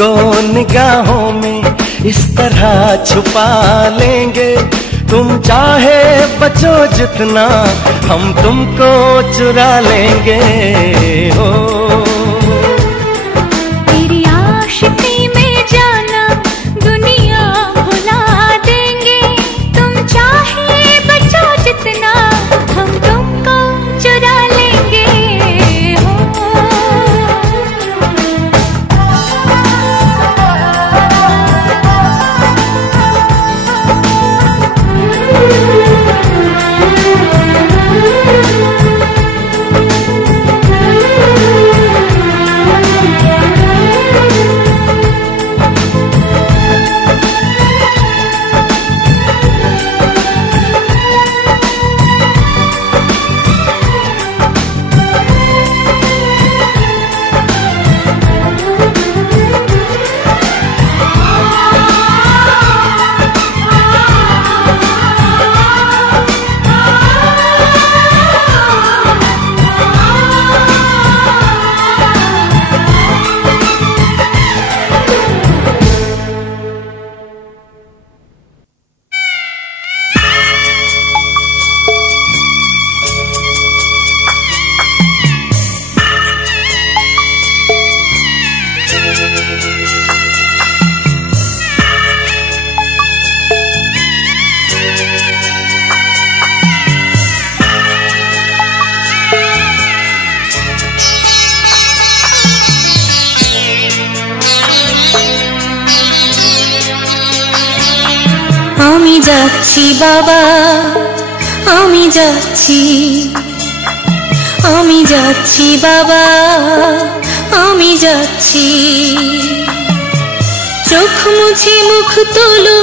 तुमको निगाहों में इस तरह छुपा लेंगे, तुम चाहे बचो जितना हम तुमको चुरा लेंगे। हो तेरी आशिकी में जाना दुनिया भुला देंगे, तुम चाहे बचो जितना हम तुमको चुरा लेंगे। हो আমি যাচ্ছি বাবা, আমি যাচ্ছি, আমি যাচ্ছি বাবা, আমি যাচ্ছি। চোখ মুছে মুখ তোলো,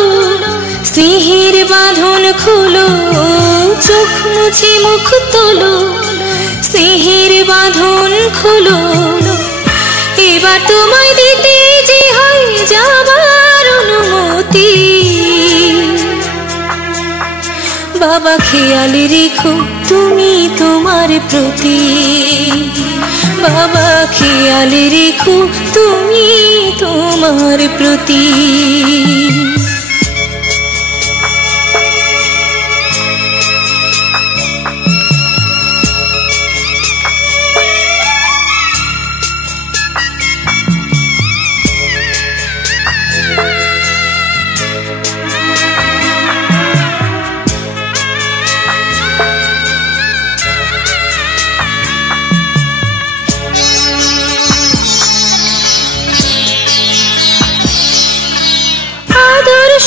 স্নেহের বাঁধন খোলো, চোখ মুছে মুখ তোলো, স্নেহের বাঁধন খোলো। এবার তোমায় দিতে যে হয় যাবার অনুমতি। বাবা খেয়াল রেখো তুমি তোমার প্রতি, বাবা খেয়াল রেখো তুমি তোমার প্রতি।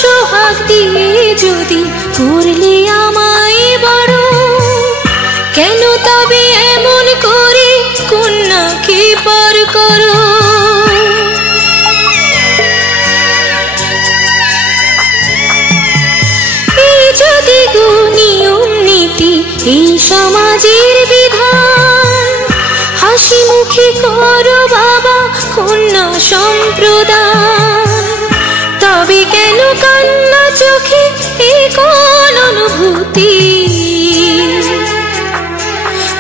সোহাগ দিয়ে যদি করলে আমায় বড়, কেন তবে এমন করে কন্যাকে পর করো। এই যদি নিয়ম নীতি এই সমাজের বিধান, হাসি মুখে করো বাবা কন্যা সম্প্রদান। তবে কেন কান্না চোখে এ কোন অনুভূতি।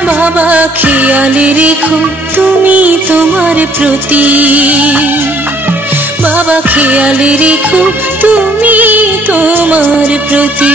বাবা খেয়াল রেখো তুমি তোমার প্রতি, বাবা খেয়াল রেখো তুমি তোমার প্রতি।